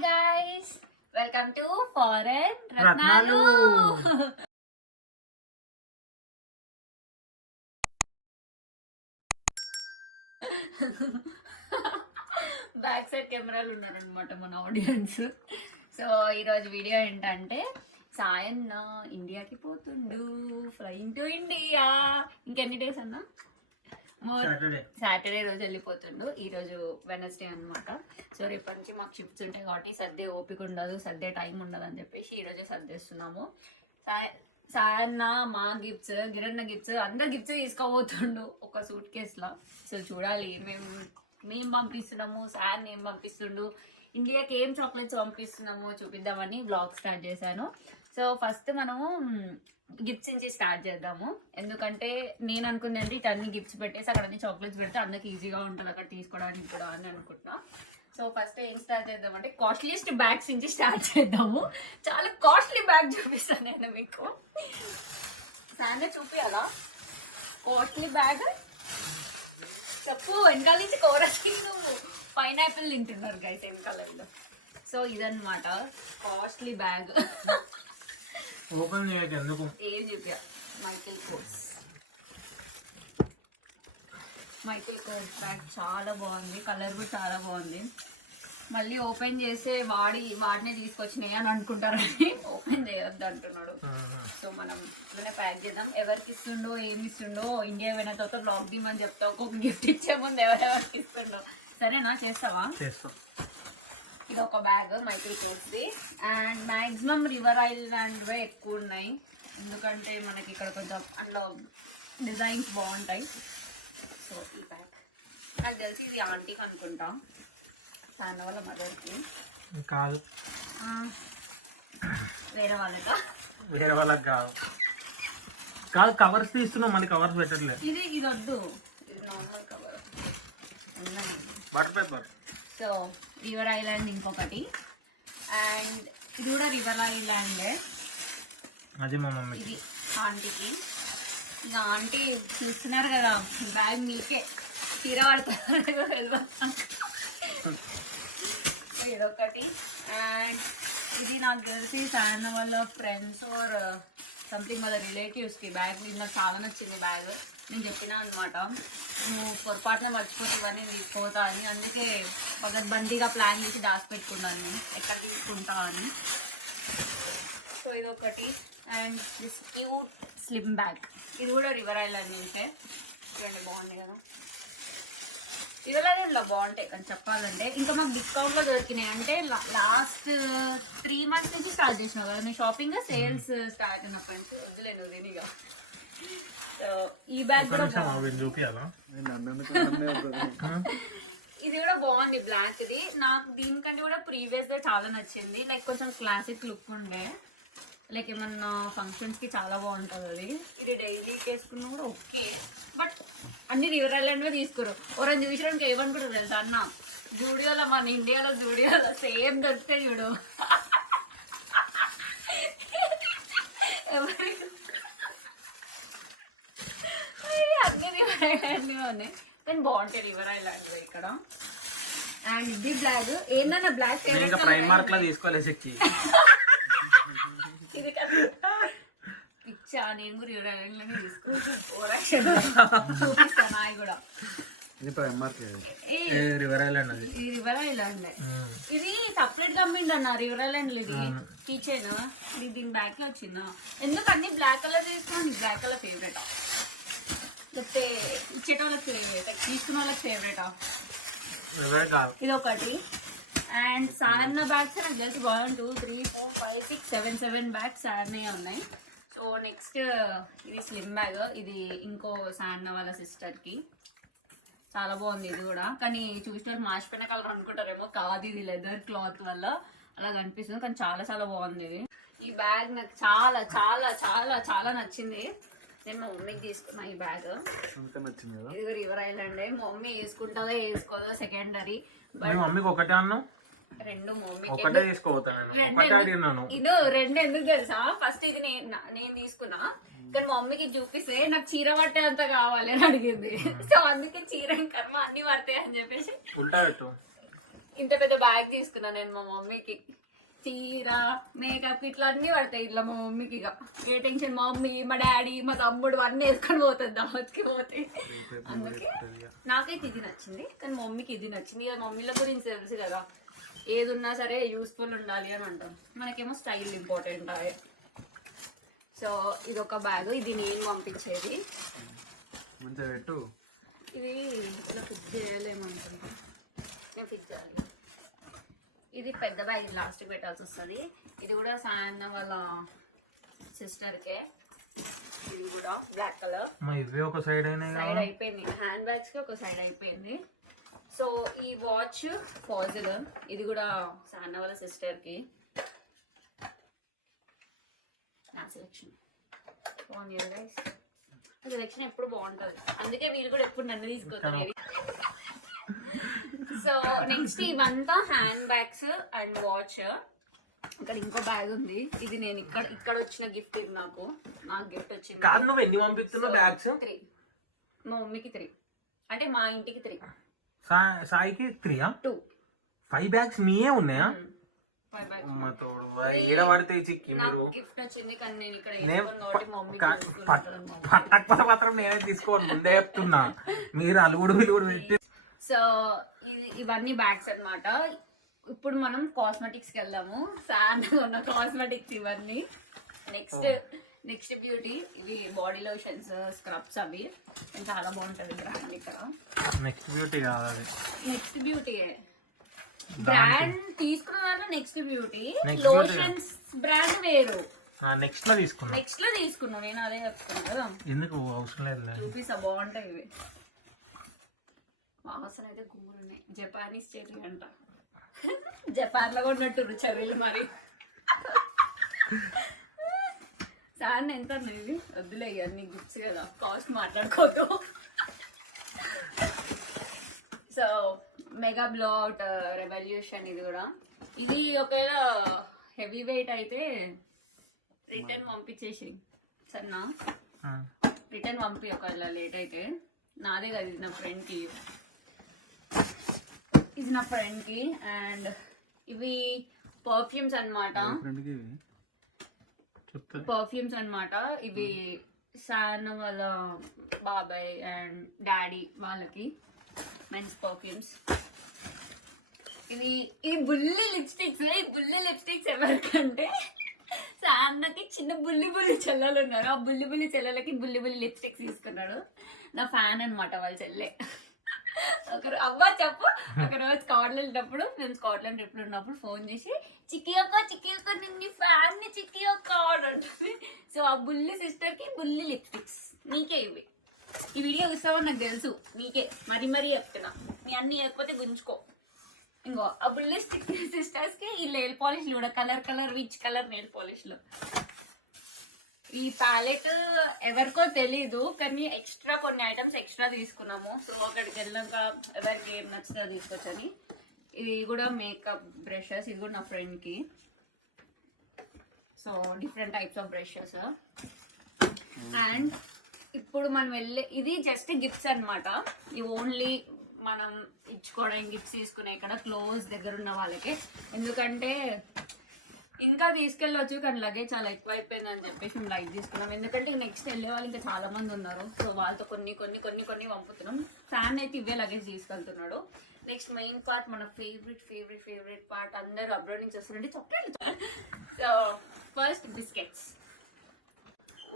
guys, welcome to Foreign Ratnalu. Back side కెమెరాలు ఉన్నారనమాట మన ఆడియన్స్. సో ఈరోజు వీడియో ఏంటంటే సాయన్న ఇండియాకి పోతుండు, ఫ్లైయింగ్ టు ఇండియా. ఇంకెన్ని డేస్ అన్నా? సాటర్డే రోజు వెళ్ళిపోతుండు. ఈరోజు వెనస్డే అనమాట. సో రేపటి నుంచి మాకు షిఫ్ట్స్ ఉంటాయి కాబట్టి సర్దే ఓపిక ఉండదు, సర్దే టైం ఉండదు అని చెప్పేసి ఈరోజే సర్దేస్తున్నాము. సాయన్న మా గిఫ్ట్స్, గిరన్న గిఫ్ట్స్, అందరు గిఫ్ట్స్ తీసుకోబోతుండు ఒక సూట్ కేసులో. సో చూడాలి మేము పంపిస్తున్నాము, సార్ ఏం పంపిస్తుండు, ఇండియాకి ఏం చాక్లెట్స్ పంపిస్తున్నాము చూపిద్దామని బ్లాగ్ స్టార్ట్ చేశాను. సో ఫస్ట్ మనము గిఫ్ట్స్ నుంచి స్టార్ట్ చేద్దాము. ఎందుకంటే నేను అనుకుందండి అన్ని గిఫ్ట్స్ పెట్టేసి అక్కడ అన్ని చాక్లెట్స్ పెడితే అందరికి ఈజీగా ఉంటుంది అక్కడ తీసుకోవడానికి కూడా అని అనుకుంటున్నా. సో ఫస్ట్ ఏం స్టార్ట్ చేద్దామంటే కాస్ట్లీయెస్ట్ బ్యాగ్స్ నుంచి స్టార్ట్ చేద్దాము. చాలా కాస్ట్లీ బ్యాగ్ చూపిస్తాను నేను మీకు. Sane చూపియాలా costly bag? చెప్పు. వెనకాల నుంచి కోరస్కింగ్ పైనాపిల్ తింటున్నారు గైస్ వెనకాల. సో ఇదన్నమాట కాస్ట్లీ బ్యాగ్. ఓపెన్ చేయక ఎందుకు? ఏం చూపా మైకేల్ కోర్స్ బ్యాగ్ చాలా బాగుంది, కలర్ కూడా చాలా బాగుంది. మళ్ళీ ఓపెన్ చేస్తే వాడినే తీసుకొచ్చినాయి అని అనుకుంటారని ఓపెన్ చేయొద్దు అంటున్నాడు. సో మనం ఇవన్నీ ప్యాక్ చేద్దాం. ఎవరికి ఇస్తుండో ఏమి ఇస్తుండో ఇండియా పోయిన తర్వాత బ్లాగ్ తీయమని చెప్తా. ఒక్కొక్క గిఫ్ట్ ఇచ్చే ముందు ఎవరెవరికి ఇస్తుండో. సరేనా? చేస్తావా? ఇది ఒక బ్యాగ్ మైకేల్ కోర్స్ది. అండ్ మ్యాక్సిమం రివర్ ఐలాండ్వే ఎక్కువ ఉన్నాయి, ఎందుకంటే మనకి ఇక్కడ కొంచెం అందులో డిజైన్స్ బాగుంటాయి. సో ఈ బ్యాగ్ నాకు తెలిసి ఇది ఆంటీకి అనుకుంటా, దాని వల్ల మదర్కి కాదు, వేరే వాళ్ళకా? వేరే వాళ్ళకి కాదు. కవర్స్ తీస్తున్నాం, మళ్ళీ కవర్స్ పెట్టట్లేదు. ఇది వద్దు, ఇది normal cover. Butter paper. So river island ఇంకొకటి. అండ్ ఇది కూడా రివర్ ఐలాండే. అది మా మమ్మీకి, ఇది ఆంటీకి. ఇక ఆంటీ చూస్తున్నారు కదా బ్యాగ్ మీకే చీర పడతారు. ఇదొకటి. అండ్ ఇది నాకు తెలిసి సాయన్న వాళ్ళ ఫ్రెండ్స్ ఆర్ సంథింగ్ వాళ్ళ రిలేటివ్స్కి బ్యాగ్. ఇది నాకు చాలా నచ్చింది బ్యాగ్. నేను చెప్పినా అనమాట నువ్వు పొరపాటున మర్చిపోతే ఇవన్నీ తీసుకోతా అని, అందుకే పగడ్బందీగా ప్లాన్ చేసి దాచిపెట్టుకున్నాను నేను ఎక్కడ తీసుకుంటా అని. సో ఇదొకటి. And this cute slim bag, ఇది కూడా రివర్ ఐలాండ్ నుంచే. చూడండి బాగుంది కదా, రివర్ ఐలాండ్లో బాగుంటాయి కానీ చెప్పాలంటే. ఇంకా మాకు డిస్కౌంట్లో దొరికినాయి. అంటే లాస్ట్ 3 months నుంచి స్టార్ట్ చేసినావు కదా నేను షాపింగ్, సేల్స్ స్టార్ట్ అయిన ఫ్రెండ్స్ వద్దులేను దీనిగా. సో ఈ బ్యాగ్ కూడా ఇది కూడా బాగుంది బ్లాక్ది. నాకు దీనికంటే కూడా ప్రీవియస్గా చాలా నచ్చింది. లైక్ కొంచెం క్లాసిక్ లుక్ ఉండే, లైక్ ఏమన్నా ఫంక్షన్స్కి చాలా బాగుంటుంది అది. ఇది డైలీకి వేసుకున్నా కూడా ఓకే, బట్ అన్ని రివర్ ఐలాండ్వే తీసుకోరు. ఎవరైనా చూసినానికి ఏమనుకుంటారు తెలుసా అన్న, జూడియోలో మన ఇండియాలో జూడియోలో సేమ్ దొరికితే చూడు అన్ని రివర్ ఐలాండ్వే ఉన్నాయి కానీ బాగుంటాయి రివర్ ఐలాండ్ ఇక్కడ. అండ్ ఇది బ్లాక్ ఏంటన్నా బ్లాక్ ప్రైమార్క్ లా తీసుకోలేదు ఇది పిచ్చా. నేను కూడా రివర్ ఐలాండ్ లోనే తీసుకోవాలి చూపిస్తాను అవి కూడా. రివర్ ఐలాండ్ అది, ఇది రివర్ ఐలాండ్. ఇది సపరేట్ గా అమ్మిండన్న రివర్ ఐలాండ్. ఇది కిచెన్ ఇది దీని బ్యాక్ లో వచ్చిందా? ఎందుకు అన్ని బ్లాక్ కలర్ తీసుకున్నాను? బ్లాక్ కలర్ ఫేవరెటా చెప్తే ఇచ్చేటోళ్ళకి ఫేవరెట్, తీసుకున్న వాళ్ళకి ఫేవరెటా? ఇది ఒకటి. అండ్ సారన్న బ్యాగ్స్ నాకు తెలిసి 1 2 3 4 5 6 7 బ్యాగ్స్ సారన్నయ్య ఉన్నాయి. సో నెక్స్ట్ ఇది స్లిమ్ బ్యాగ్. ఇది ఇంకో సారన్న వాళ్ళ సిస్టర్కి. చాలా బాగుంది ఇది కూడా, కానీ చూసిన మాసిపోయిన కలర్ అనుకుంటారేమో, కాదు ఇది లెదర్ క్లాత్ వల్ల అలా కనిపిస్తుంది, కానీ చాలా చాలా బాగుంది ఇది. ఈ బ్యాగ్ నాకు చాలా చాలా చాలా చాలా నచ్చింది. నేను మా మమ్మీకి తీసుకున్నా ఈ బ్యాగ్. ఇది రివర్ ఐలాండ్. మా మమ్మీ వేసుకుంటుందో వేసుకోదో సెకండరీ. మమ్మీకి ఒకటే అన్నావు, రెండు మమ్మీ ఒకటే తీసుకోపోతాను. ఇది రెండు ఎందుకు తెలుసా? ఫస్ట్ ఇది నేను తీసుకున్నా, కానీ మా మమ్మీకి చూపిస్తే నాకు చీర పట్టే అంత కావాలి అని అడిగింది. సో అందుకే చీర కర్మ అన్ని పడతాయి అని చెప్పేసి ఇంత పెద్ద బ్యాగ్ తీసుకున్నా నేను మా మమ్మీకి. చీర, మేకప్ ఇట్లా అన్నీ పడతాయి ఇట్లా మా మమ్మీకి. ఇక ఏ టెన్షన్, మా మమ్మీ, మా డాడీ, మా తమ్ముడు అన్నీ వేసుకొని పోతుంది దావత్కి పోతే. అందుకే నాకైతే ఇది నచ్చింది, కానీ మా మమ్మీకి ఇది నచ్చింది. ఇక మమ్మీల గురించి తెలుసు కదా, ఏది ఉన్నా సరే యూస్ఫుల్ ఉండాలి అని అంటాం. మనకేమో స్టైల్ ఇంపార్టెంట్. సో ఇది ఒక బ్యాగ్, ఇది నేను పంపించేది. ఇది ఇట్లా ఫిక్స్ చేయలేమనుకుంటా, నేను ఫిక్స్ చేయాలి. ఇది పెద్ద బ్యాగ్, ఇది లాస్ట్కి పెట్టాల్సి వస్తుంది. ఇది కూడా సాయన్న వాళ్ళ సిస్టర్కే. ఇది కూడా బ్లాక్ కలర్. ఇవి ఒక సైడ్ సైడ్ అయిపోయింది, హ్యాండ్ బ్యాగ్స్ కి ఒక సైడ్ అయిపోయింది. సో ఈ వాచ్ ఫాజిల్, ఇది కూడా సాయన్న వాళ్ళ సిస్టర్కి. నా సెలెక్షన్ బాగుంది కదా గైస్, సెలెక్షన్ ఎప్పుడు బాగుంటుంది, అందుకే వీళ్ళు కూడా ఎప్పుడు నన్ను తీసుకొస్తారు. సో నెక్స్ట్ ఇవంతా హ్యాండ్ బ్యాగ్స్ అండ్ వాచ్. ఇక్కడ ఇంకో బ్యాగ్ ఉంది, ఇది నేను ఇక్కడ వచ్చిన గిఫ్ట్. ఇది నాకు గిఫ్ట్ వచ్చింది. కాదు, నువ్వు ఎన్ని పంపిస్తున్నావు బ్యాగ్స్? 3. మా మమ్మీకి 3, అంటే మా ఇంటికి 3, సాయికి 3, 2, 5 బ్యాగ్స్ మీయే ఉన్నాయా? 5 bags. ఏడ పడితే చిక్కి నాకు గిఫ్ట్ వచ్చింది, కానీ నేను ఇక్కడ వేసుకున్నాను కాబట్టి మా మమ్మీకి పట్టకపోతే మాత్రం నేనే తీసుకోవాలి, ముందే చెప్తున్నా. మీరు అలుగుడు విలుగుడు పెట్టి. సో ఇవన్నీ బ్యాగ్స్ అన్నమాట. ఇప్పుడు మనం కాస్మెటిక్స్కి వెళ్దాము. సాయంత్రం ఉన్న కాస్మెటిక్స్ ఇవన్నీ. నెక్స్ట్ బ్యూటీ, ఇవి బాడీ లోషన్స్, స్క్రబ్స్, అవి చాలా బాగుంటుంది బ్రాండ్. ఇక్కడ నెక్స్ట్ బ్యూటీ కాదు, అది నెక్స్ట్ బ్యూటీ బ్రాండ్ తీసుకున్న దాంట్లో నెక్స్ట్ బ్యూటీ. లోషన్స్ బ్రాండ్ వేరు, నెక్స్ట్ లో తీసుకున్నా నేను, అదే చెప్తున్నా కదా. ఎందుకు అవసరం లేదు, చూపిస్తా, బాగుంటాయి ఇవి. వాసన అయితే కూల్ ఉన్నాయి. జపానీస్ చెర్రీ అంట, జపాన్ లో ఉన్నట్టు చెర్రీలు మరి. సార్ ఎంత ఇది వద్దులే, అన్ని గిఫ్ట్స్ కదా, కాస్ట్ మాట్లాడుకోదు. So mega blow out revolution, ఇది కూడా. ఇది ఒకవేళ హెవీ వెయిట్ అయితే రిటర్న్ పంపించేసి సరేనా, రిటర్న్ పంపి ఒకవేళ లేట్ అయితే. నాదే కదా, ఇది నా ఫ్రెండ్కి, ఇది నా ఫ్రెండ్కి. అండ్ ఇవి పర్ఫ్యూమ్స్ అన్నమాట, ఇవి సాయన్న వాళ్ళ బాబాయ్ అండ్ డాడీ వాళ్ళకి మెన్స్ పర్ఫ్యూమ్స్. ఈ బుల్లి లిప్స్టిక్స్ ఎవరికంటే సాయన్నకి చిన్న బుల్లి చెల్లెలు ఉన్నారు. ఆ బుల్లి చెల్లెలకి బుల్లి లిప్స్టిక్స్ తీసుకున్నాడు. నా ఫ్యాన్ అనమాట వాళ్ళ చెల్లె. అవ్వ చెప్పు, ఒక రోజు స్కాట్లాండ్ వెళ్ళినప్పుడు, నేను స్కాట్లాండ్ ట్రిప్లో ఉన్నప్పుడు ఫోన్ చేసి చిక్కి ఒక్క నిన్ను ఫ్యాన్ ని చిక్కి ఒక్క అంటుంది. సో ఆ బుల్లి సిస్టర్ కి బుల్లి లిప్స్టిక్స్ నీకే ఇవి. ఈ వీడియో చూస్తావని నాకు తెలుసు, నీకే మరీ చెప్తున్నా. మీ అన్ని లేకపోతే గుంజుకో. ఇంకో ఆ బుల్లి సిస్టర్స్ కి ఈ నెయిల్ పాలిష్లు కూడా కలర్ రిచ్ కలర్ నెయిల్ పాలిష్లు. ఈ ప్యాలెట్ ఎవరికో తెలీదు, కానీ ఎక్స్ట్రా కొన్ని ఐటమ్స్ ఎక్స్ట్రా తీసుకున్నాము. సో అక్కడికి వెళ్ళాక ఎవరికి ఏం నచ్చుతుందో తీసుకొచ్చని. ఇది కూడా మేకప్ బ్రషెస్, ఇది కూడా నా ఫ్రెండ్కి. So different types of brushes. And ఇప్పుడు మనం ఇది జస్ట్ గిఫ్ట్స్ అనమాట. ఇవి ఓన్లీ మనం ఇచ్చుకోవడానికి, గిఫ్ట్స్ తీసుకునే ఇక్కడ క్లోజ్ దగ్గర ఉన్న వాళ్ళకే. ఎందుకంటే ఇంకా తీసుకెళ్ళొచ్చు, కానీ లగేజ్ చాలా ఎక్కువ అయిపోయిందని చెప్పేసి మేము లైట్ తీసుకున్నాం. ఎందుకంటే నెక్స్ట్ వెళ్ళే వాళ్ళు ఇంకా చాలా మంది ఉన్నారు. సో వాళ్ళతో కొన్ని పంపుతున్నాం. ఫ్యాన్ అయితే ఇవే లగేజ్ తీసుకెళ్తున్నాడు. నెక్స్ట్ మెయిన్ పార్ట్, మన ఫేవరెట్ పార్ట్, అందరూ అబ్రాడ్ నుంచి వస్తున్నారంటే చాక్లెట్లు. So first biscuits,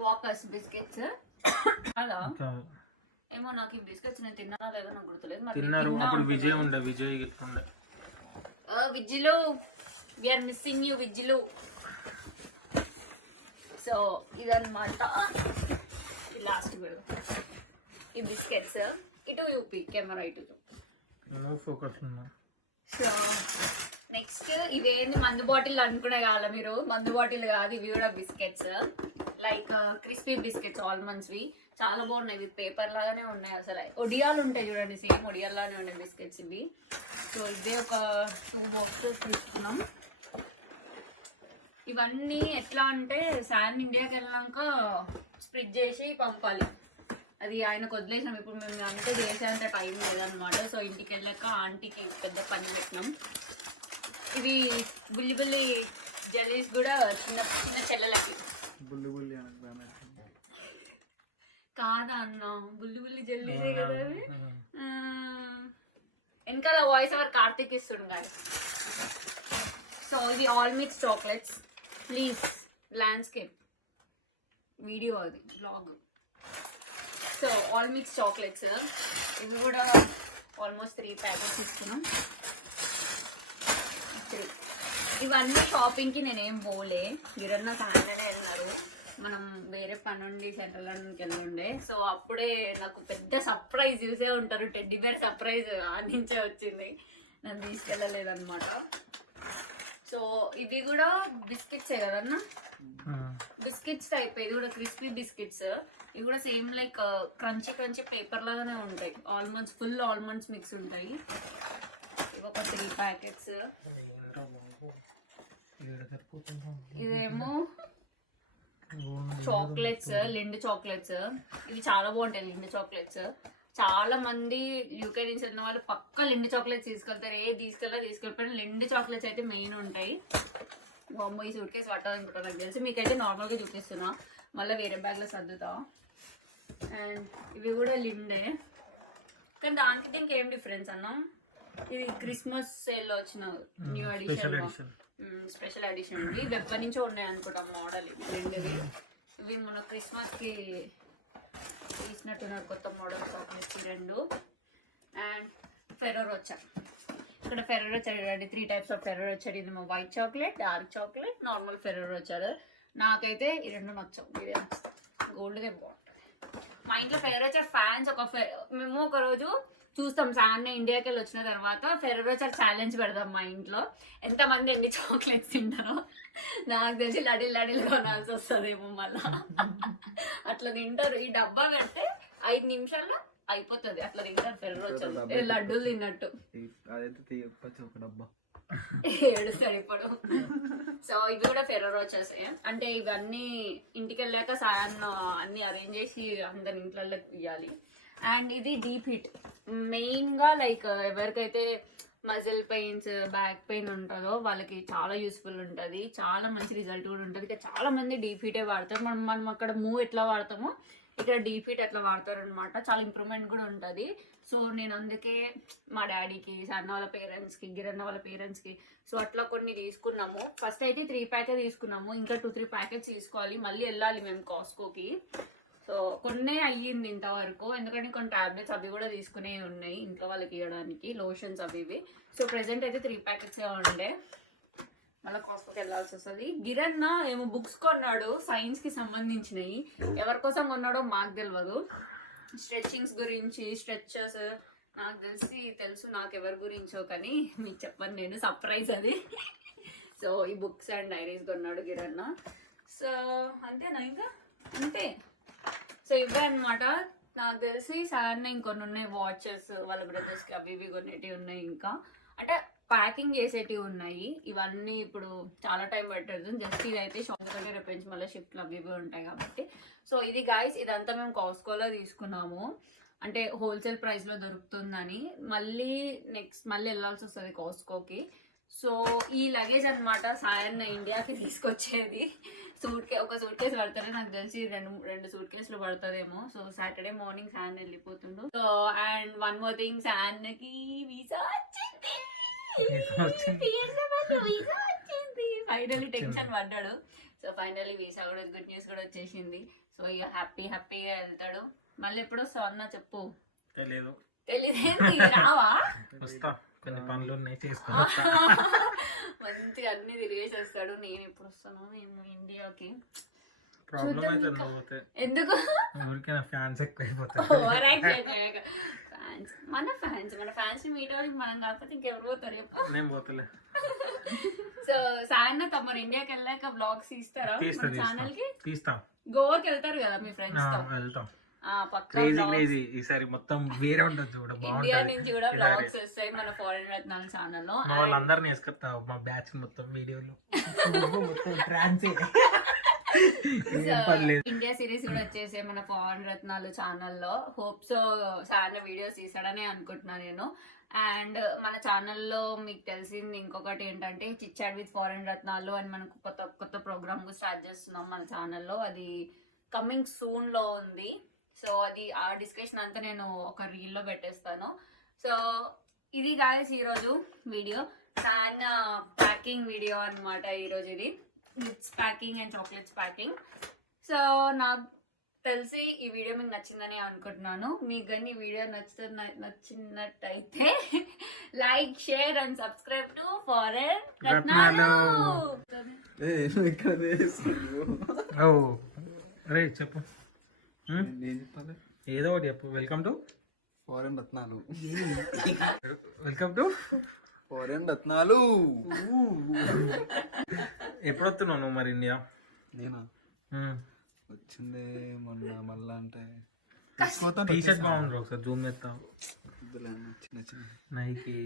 walkers biscuits. అలా ఏమో నాకు ఈ బిస్కెట్స్ నేను తిన్నానా లేదో నాకు గుర్తులేదు. విజ్జిలో వీఆర్ మిస్సింగ్ యూ విజ్జిలు. సో ఇదన్నమాట, లాస్ట్ ఈ బిస్కెట్స్. ఇటు యూపీ కెమెరా, ఇటు ఫోకస్. సో నెక్స్ట్ ఇవేంటి మందు బాటిల్ అనుకునే కాదు మీరు, మందు బాటిల్ కాదు, ఇవి కూడా బిస్కెట్స్. లైక్ క్రిస్పీ బిస్కెట్స్, ఆల్మండ్స్వి. చాలా బాగున్నాయి, ఇవి పేపర్ లాగానే ఉన్నాయి. అసలు ఒడియాలు ఉంటాయి చూడండి, సేమ్ ఒడియాలు లాగానే ఉన్నాయి బిస్కెట్స్ ఇవి. సో ఇదే ఒక 2 బాక్సెస్ తీసుకున్నాం. ఇవన్నీ ఎట్లా అంటే శాన్ ఇండియాకి వెళ్ళాక స్ప్రిడ్ చేసి పంపాలి. అది ఆయనకు వదిలేసినాం. ఇప్పుడు మేము అంతా చేసేంత టైం లేదనమాట. సో ఇంటికి వెళ్ళాక ఆంటీకి పెద్ద పని పెట్టినాం. ఇవి బుల్లి బుల్లి జెల్లీస్ కూడా చిన్న చిన్న చెల్లెలకి. బుల్లి బుల్లి కాదా అన్న, బుల్లి బుల్లి జెల్లీసే కదా అవి. వెనకాల వాయిస్ ఓవర్ కార్తీక్ ఇస్తుండు కానీ. సో ఇది all mix chocolates. Please landscape video, అది blog. So all mix chocolates ఇవి కూడా ఆల్మోస్ట్ 3 ప్యాకెట్స్ ఇస్తున్నాం. ఇవన్నీ షాపింగ్కి నేనేం పోలే, గిరన్న సాయంత్రమే వెళ్ళినారు. మనం వేరే పని ఉండి సెంట్రల్ లండన్కి వెళ్ళుండే. సో అప్పుడే నాకు పెద్ద సర్ప్రైజ్ చూసే ఉంటారు, టెడ్డీ బేర్ సర్ప్రైజ్ నుంచే వచ్చింది, నన్ను తీసుకెళ్ళలేదన్నమాట. సో ఇవి కూడా బిస్కెట్సే కదన్నా, బిస్కెట్స్ టైప్. ఇది కూడా క్రిస్పీ బిస్కెట్స్. ఇవి కూడా same like crunchy crunchy paper లాగానే ఉంటాయి. ఆల్మండ్స్, ఫుల్ ఆల్మండ్స్ మిక్స్ ఉంటాయి. ఇవి ఒక 3 ప్యాకెట్స్. ఇదేమో చాక్లెట్స్, లిండ్ చాక్లెట్స్. ఇవి చాలా బాగుంటాయి లిండ్ చాక్లెట్స్. చాలా మంది యూకే నుంచి ఉన్న వాళ్ళు పక్క లిండ్ చాక్లెట్స్ తీసుకెళ్తారు. తీసుకెళ్ళిపోయిన లిండ్ చాక్లెట్స్ అయితే మెయిన్ ఉంటాయి. బొమ్మ ఈ సూట్ కేసు పట్టాలనుకుంటా నాకు తెలిసి. మీకైతే నార్మల్గా చూపిస్తున్నా, మళ్ళీ వేరే బ్యాగ్లో సర్దుతా. అండ్ ఇవి కూడా లిండే, కానీ దానికి దీనికి ఏం డిఫరెన్స్ అన్న? ఇది క్రిస్మస్ సేల్లో వచ్చిన న్యూ ఎడిషన్, స్పెషల్ ఎడిషన్. ఇవి ఎప్పటి నుంచో ఉన్నాయి అనుకుంటాం మోడల్. ఇవి రెండువి. ఇవి మన క్రిస్మస్కి తీసినట్టున్నారు కొత్త model chocolates 2. And Ferrero Rocher. ఇక్కడ Ferrero Rocher 3 types of Ferrero Rocher. ఇది white chocolate, dark chocolate, normal Ferrero Rocher. నాకైతే ఈ 2 నచ్చావు. ఇదే గోల్డ్గా బాగుంటుంది. మా ఇంట్లో ఫెర్రో రోచర్ ఫ్యాన్స్. మేము ఒక రోజు చూస్తాం, సాన్న ఇండియాకి వెళ్ళి వచ్చిన తర్వాత ఫెర్రో రోచర్ ఛాలెంజ్ పెడదాం మా ఇంట్లో. ఎంతమంది ఎన్ని చాక్లెట్స్ తింటారో నాకు తెలిసి లడిల్ కొనాల్సి వస్తుందేమో మళ్ళా. అట్లా తింటారు. ఈ డబ్బా పెడితే 5 నిమిషాల్లో అయిపోతుంది. అట్లా తింటారు ఫెర్రో రోచర్, లడ్డూలు తిన్నట్టు. ఏడుస్తాడు ఇప్పుడు. సో ఇవి కూడా ఫెర్రో రోచర్స్. అంటే ఇవన్నీ ఇంటికి వెళ్ళాక సాయాన్ని అన్ని అరేంజ్ చేసి అందరి ఇంట్లో ఇవ్వాలి. అండ్ ఇది డీప్ హీట్. మెయిన్గా లైక్ ఎవరికైతే మజిల్ పెయిన్స్, బ్యాక్ పెయిన్ ఉంటుందో వాళ్ళకి చాలా యూస్ఫుల్ ఉంటుంది. చాలా మంచి రిజల్ట్ కూడా ఉంటుంది. ఇక్కడ చాలా మంది డీప్ హీటే వాడతారు. మనం అక్కడ మూవ్ ఎట్లా వాడతామో ఇక్కడ డీప్ హీట్ ఎట్లా వాడతారు అనమాట. చాలా ఇంప్రూవ్మెంట్ కూడా ఉంటుంది. సో నేను అందుకే మా డాడీకి, సన్న వాళ్ళ పేరెంట్స్కి, గిరన్న వాళ్ళ పేరెంట్స్కి సో అట్లా కొన్ని తీసుకున్నాము. ఫస్ట్ అయితే 3 ప్యాకెట్ తీసుకున్నాము. ఇంకా 2-3 ప్యాకెట్స్ తీసుకోవాలి. మళ్ళీ వెళ్ళాలి మేము కాస్కోకి. సో కొన్నే అయ్యింది ఇంతవరకు, ఎందుకంటే కొన్ని టాబ్లెట్స్ అవి కూడా తీసుకునే ఉన్నాయి ఇంట్లో వాళ్ళకి ఇవ్వడానికి, లోషన్స్ అవి ఇవి. సో ప్రెసెంట్ అయితే 3 ప్యాకెట్స్ ఉండే. మళ్ళీ కాస్ట్కి వెళ్ళాల్సి వస్తుంది. గిరన్న ఏమో బుక్స్ కొన్నాడు సైన్స్కి సంబంధించినవి. ఎవరి కోసం కొన్నాడో మాకు తెలియదు. స్ట్రెచ్చింగ్స్ గురించి, స్ట్రెచెస్ నాకు తెలుసు నాకు ఎవరి గురించో, కానీ మీకు చెప్పను నేను, సర్ప్రైజ్ అది. సో ఈ బుక్స్ అండ్ డైరీస్ కొన్నాడు గిరన్న. సో అంతేనా, ఇంకా అంతే. సో ఇవే అనమాట. నాకు తెలిసి సార్ని ఇంకొన్ని ఉన్నాయి, వాచెస్ వాళ్ళ బ్రదర్స్కి అవి ఇవి కొనేటివి ఉన్నాయి. ఇంకా అంటే ప్యాకింగ్ చేసేటివి ఉన్నాయి. ఇవన్నీ ఇప్పుడు చాలా టైం పెట్టదు. జస్ట్ ఇదైతే షాప్ దగ్గర రేపు మళ్ళీ షిఫ్ట్లు అవి ఇవి ఉంటాయి కాబట్టి. సో ఇది గైస్, ఇదంతా మేము కాస్కోలో తీసుకున్నాము. అంటే హోల్సేల్ ప్రైస్లో దొరుకుతుందని. మళ్ళీ మళ్ళీ వెళ్ళాల్సి వస్తుంది కాస్కోకి. సో ఈ లగేజ్ అనమాట సాయన్న ఇండియాకి తీసుకొచ్చేది. ఒక సూట్ కేసు పడతారు నాకు తెలిసి, 2 సూట్ కేసులు పడుతుందేమో. సో సాటర్డే మార్నింగ్ సాయన్న వెళ్ళిపోతుండు. So and one more thing, సాయన్నకి వీసా వచ్చింది. ఫైనల్లీ టెన్షన్ పడ్డాడు. సో ఫైనల్లీ వీసా కూడా, గుడ్ న్యూస్ కూడా వచ్చేసింది. సో ఇక హ్యాపీగా వెళ్తాడు. మళ్ళీ ఎప్పుడు వస్తావు అన్న చెప్పు. తెలియదేంటి, రావా? కొన్ని పనులు ఉన్నాయి చేసుకో. మంచిగా అన్ని తిరిగేసి వస్తాడు. నేను ఎప్పుడు వస్తాను ఇండియాకి? ఎందుకు? ఫ్యాన్స్ మన ఫ్యాన్స్ మీట్ అవ్వడానికి మనం కాకపోతే ఇంకెవరు పోతారు చెప్పు. నేను పోతలే. సో సాయన్న తమ ఇండియాకి వెళ్ళాక బ్లాగ్స్ తీస్తారా మన ఛానల్ కి? తీస్తాం. గోవాకి వెళ్తారు కదా మీ ఫ్రెండ్స్ తో? వెళ్తాం. ఈసారి మొత్తం వేరే ఉంటుంది. ఇండియా నుంచి కూడా బ్లాగ్స్ వస్తాయి మన ఫారెన్ రత్నాల ఛానల్ లో. వాళ్ళందరినీ వేసుకొస్తా మా బ్యాచ్ మొత్తం వీడియోలు. ఇండియా సిరీస్ కూడా వచ్చేసి మన పవన్ రత్నాలు ఛానల్లో హోప్ సో చాలా వీడియోస్ తీసాడని అనుకుంటున్నాను నేను. అండ్ మన ఛానల్లో మీకు తెలిసింది ఇంకొకటి ఏంటంటే చిట్ చాట్ విత్ ఫారెన్ రత్నాలు అని మనకు కొత్త కొత్త ప్రోగ్రామ్ స్టార్ట్ చేస్తున్నాం మన ఛానల్లో. అది కమింగ్ సూన్ లో ఉంది. సో అది ఆ డిస్కషన్ అంతా నేను ఒక రీల్లో పెట్టేస్తాను. సో ఇది గాయస్ ఈరోజు వీడియో, చాలా ప్యాకింగ్ వీడియో అనమాట ఈరోజు. ఇది gifts packing and chocolates packing. So నాకు తెలిసి ఈ వీడియో మీకు నచ్చిందని అనుకుంటున్నాను. మీకు కానీ ఈ వీడియో నచ్చినట్టయితే like, share and subscribe to foreign రత్నాలు. అరే చెప్పు, ఏదో ఒకటి చెప్పు. వెల్కమ్ టు ఫారెన్ రత్నాలు. వెల్కమ్ టు ఫారెన్ రత్నాలు. ఎప్పుడు వస్తున్నావు నువ్వు మరి ఇండియా? నేనా వచ్చిందే మొన్న, మళ్ళా అంటే టీ షర్ట్ బాగుంది, ఒకసారి జూమ్ చేస్తా. చిన్న చిన్న నైకి